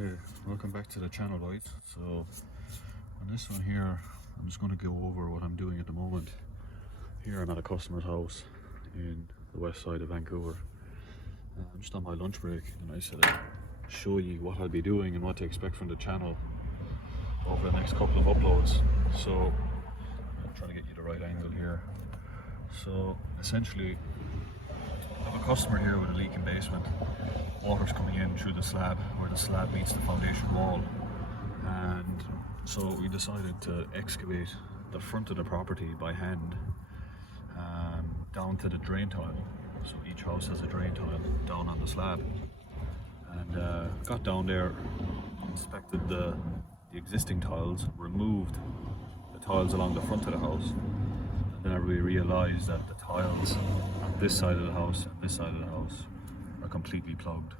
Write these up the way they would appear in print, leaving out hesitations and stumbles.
Okay, welcome back to the channel, guys. So on this one here, I'm just going to go over what I'm doing at the moment. Here I'm at a customer's house in the west side of Vancouver. I'm just on my lunch break, and I said I'd show you what I'll be doing and what to expect from the channel over the next couple of uploads. So I'm trying to get you the right angle here. So essentially, I have a customer here with a leaking basement. Water's coming in through the slab where the slab meets the foundation wall, and so we decided to excavate the front of the property by hand down to the drain tile. So each house has a drain tile down on the slab, and got down there, inspected the existing tiles, removed the tiles along the front of the house, and then I realized that the tiles on this side of the house and this side of the house are completely plugged.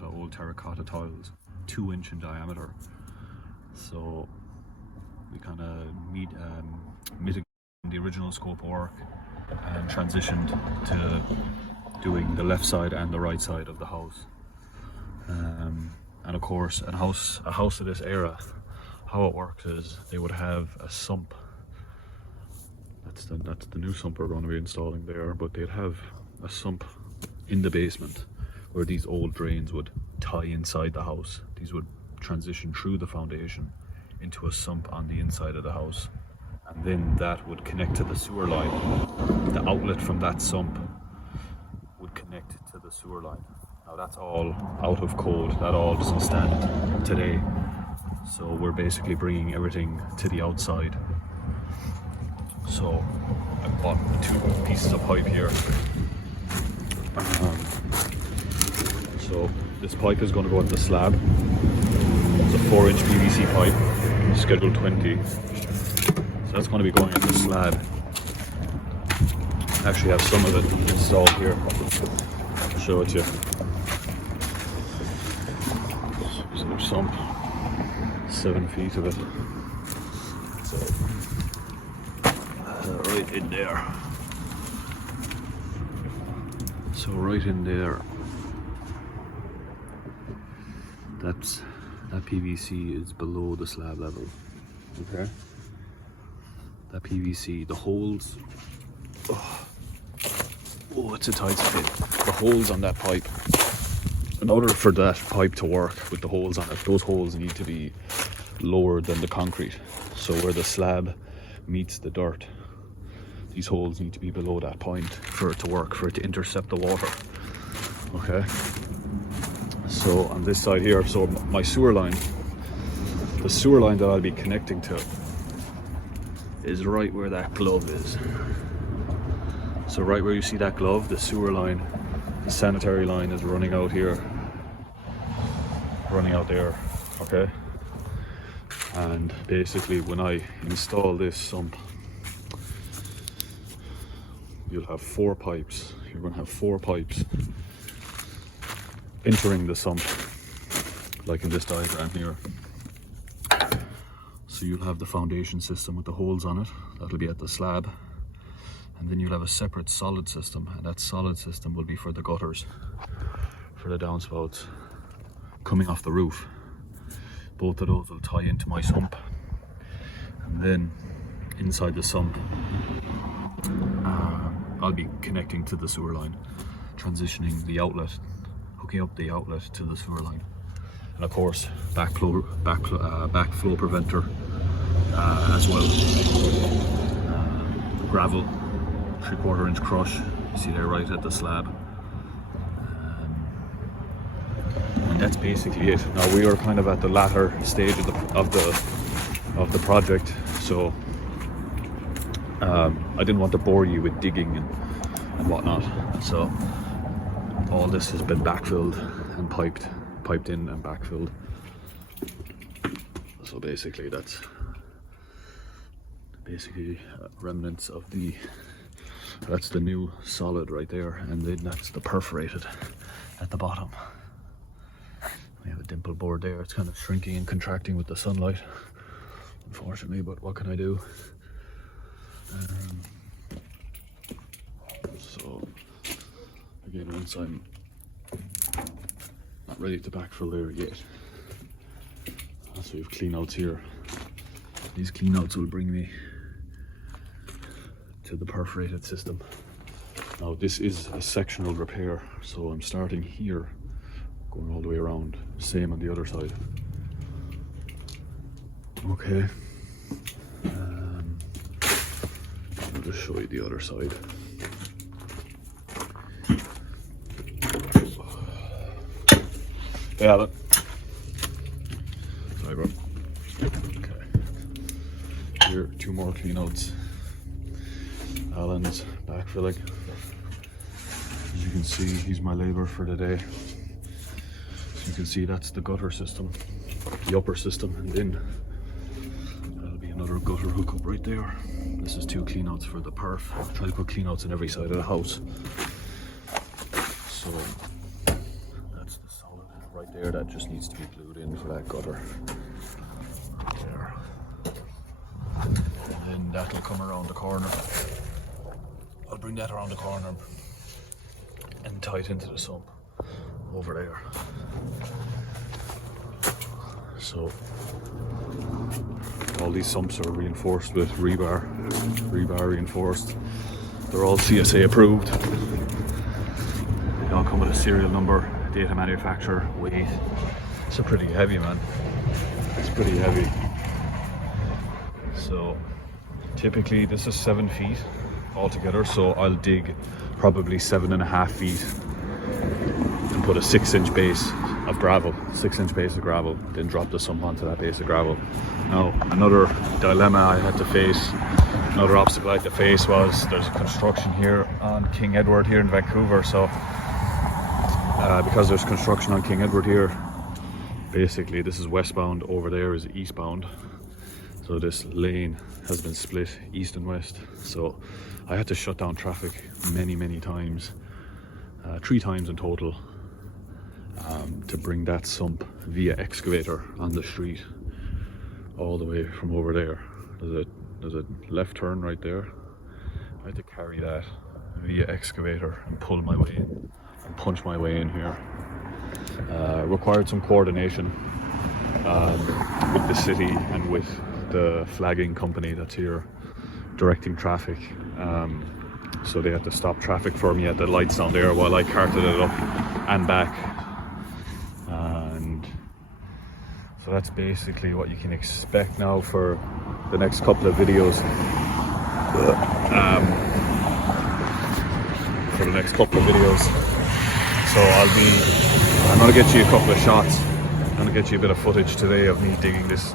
Old terracotta tiles, 2-inch in diameter. So we kind of mitigated the original scope of work and transitioned to doing the left side and the right side of the house. And of course, a house of this era, how it works is they would have a sump. That's the new sump we're going to be installing there, but they'd have a sump in the basement where these old drains would tie inside the house. These would transition through the foundation into a sump on the inside of the house, and then that would connect to the sewer line. The outlet from that sump would connect to the sewer line. Now that's all out of code, that all doesn't stand today. So we're basically bringing everything to the outside. So I bought 2 pieces of pipe here. So this pipe is going to go at the slab. It's a 4-inch PVC pipe, schedule 20. So that's going to be going at the slab. I actually have some of it installed here. I'll show it to you. So there's some 7 feet of it. So right in there. So right in there, that PVC is below the slab level. Okay. That PVC, the holes. Oh, it's a tight fit. The holes on that pipe. In order for that pipe to work with the holes on it, those holes need to be lower than the concrete. So where the slab meets the dirt, these holes need to be below that point for it to work, for it to intercept the water. Okay. So on this side here, so my sewer line, the sewer line that I'll be connecting to is right where that glove is. So right where you see that glove, the sewer line, the sanitary line is running out here, running out there. Okay. And basically when I install this sump, you'll have 4 pipes. You're going to have 4 pipes entering the sump, like in this diagram here. So you'll have the foundation system with the holes on it. That'll be at the slab. And then you'll have a separate solid system, and that solid system will be for the gutters, for the downspouts coming off the roof. Both of those will tie into my sump. And then inside the sump, I'll be connecting to the sewer line, transitioning the outlet, hooking up the outlet to the sewer line, and of course backflow preventer as well. Gravel, 3/4 inch crush. You see there right at the slab, and that's basically it. Now we are kind of at the latter stage of the project, so I didn't want to bore you with digging and whatnot, so all this has been backfilled and piped in and backfilled. So basically that's remnants of that's the new solid right there, and then that's the perforated at the bottom. We have a dimple board there. It's kind of shrinking and contracting with the sunlight, unfortunately, but what can I do? So again, once I'm not not ready to backfill there yet. So we have cleanouts here. These cleanouts will bring me to the perforated system. Now this is a sectional repair, so I'm starting here, going all the way around, same on the other side. Okay, I'll just show you the other side. Yeah, but sorry, bro. Okay, here 2 more cleanouts. Alan's backfilling. As you can see, he's my labour for the day. So you can see that's the gutter system, the upper system, and then that'll be another gutter hookup right there. This is 2 cleanouts for the perf. I'll try to put cleanouts in every side of the house. So that's the solid right there that just needs to be glued in for that gutter. There. And then that'll come around the corner. I'll bring that around the corner and tie it into the sump over there. So all these sumps are reinforced with rebar reinforced. They're all CSA approved. They all come with a serial number, date of manufacture, weight. It's pretty heavy, man. It's pretty heavy. So typically this is 7 feet altogether, so I'll dig probably 7.5 feet and put a 6-inch base of gravel, 6-inch base of gravel, then drop the sump onto that base of gravel. Now another dilemma I had to face, another obstacle I had to face was there's a construction here on King Edward here in Vancouver. So because there's construction on King Edward here, basically this is westbound, over there is eastbound. So this lane has been split east and west. So I had to shut down traffic many times, 3 times in total, to bring that sump via excavator on the street all the way from over there. There's a left turn right there. I had to carry that via excavator and pull my way in and punch my way in here. Required some coordination with the city and with the flagging company that's here directing traffic. So they had to stop traffic for me at the lights down there while I carted it up and back. And so that's basically what you can expect now for the next couple of videos. So I'm gonna get you a couple of shots. I'm gonna get you a bit of footage today of me digging this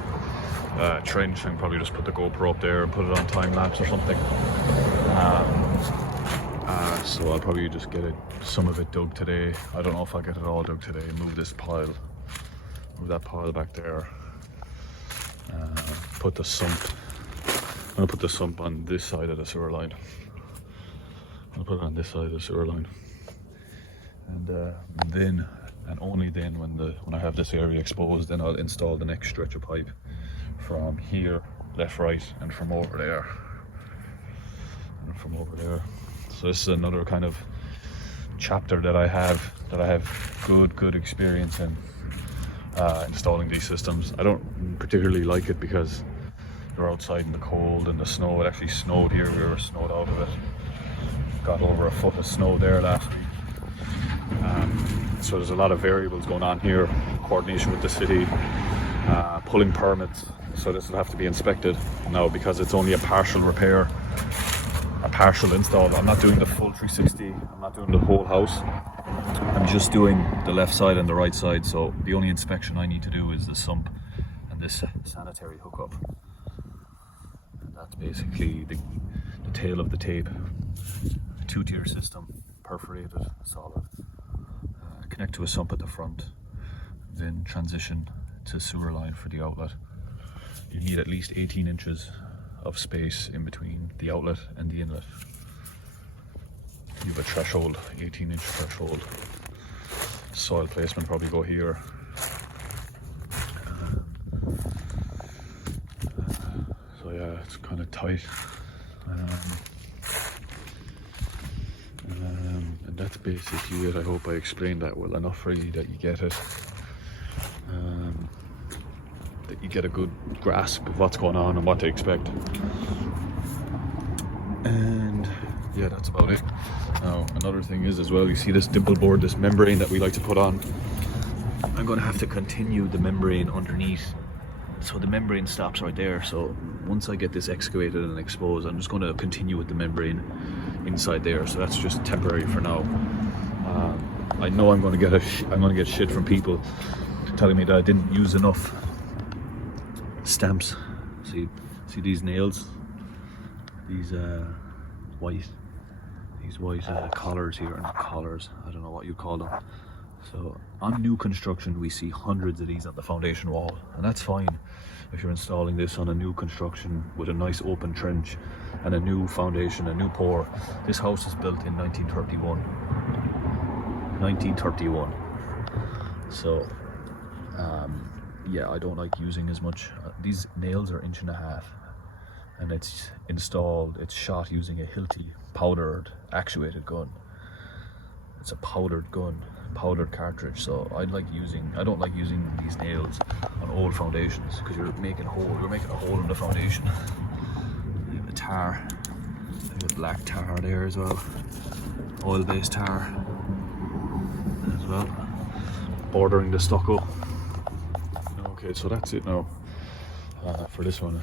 trench, and probably just put the GoPro up there and put it on time lapse or something. So I'll probably just get some of it dug today. I don't know if I'll get it all dug today. Move this pile, move that pile back there. Put the sump. I'm gonna put the sump on this side of the sewer line. I'll put it on this side of the sewer line, and then and only then, when I have this area exposed, then I'll install the next stretch of pipe from here, left, right, and from over there, So this is another kind of chapter that I have good experience in installing these systems. I don't particularly like it because you're outside in the cold and the snow. It actually snowed here. We were snowed out of it. Got over a foot of snow there last week. So there's a lot of variables going on here. Coordination with the city, pulling permits. So this will have to be inspected now because it's only a partial repair, a partial install. I'm not doing the full 360. I'm not doing the whole house. I'm just doing the left side and the right side. So the only inspection I need to do is the sump and this sanitary hookup. And that's basically the tail of the tape. A 2-tier system, perforated, solid. Connect to a sump at the front, then transition to sewer line for the outlet. You need at least 18 inches of space in between the outlet and the inlet. You have a threshold, 18-inch threshold. Soil placement probably go here. So yeah, it's kind of tight. And that's basically it. I hope I explained that well enough really that you get it. That you get a good grasp of what's going on and what to expect. And yeah, that's about it. Now another thing is as well, you see this dimple board, this membrane that we like to put on. I'm going to have to continue the membrane underneath, so the membrane stops right there. So once I get this excavated and exposed, I'm just going to continue with the membrane inside there. So that's just temporary for now. I know I'm going to get shit from people telling me that I didn't use enough stamps. See these nails, these white collars here, and collars, I don't know what you call them. So on new construction we see hundreds of these on the foundation wall, and that's fine if you're installing this on a new construction with a nice open trench and a new foundation, a new pour. This house is built in 1931. So yeah, I don't like using as much. These nails are 1.5 inches, and it's installed, it's shot using a Hilti powdered actuated gun. It's a powdered gun, powdered cartridge. So I don't like using these nails on old foundations, because you're making a hole in the foundation. You have the tar, you have black tar there as well, oil-based tar as well, bordering the stucco. Okay, so that's it now for this one.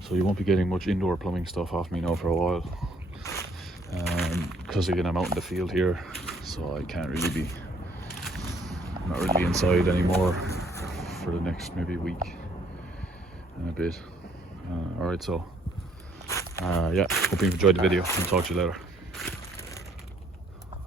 So you won't be getting much indoor plumbing stuff off me now for a while, because again I'm out in the field here, so I can't really be, I'm not really inside anymore for the next maybe week and a bit. Alright, so yeah, hope you enjoyed the video, and talk to you later.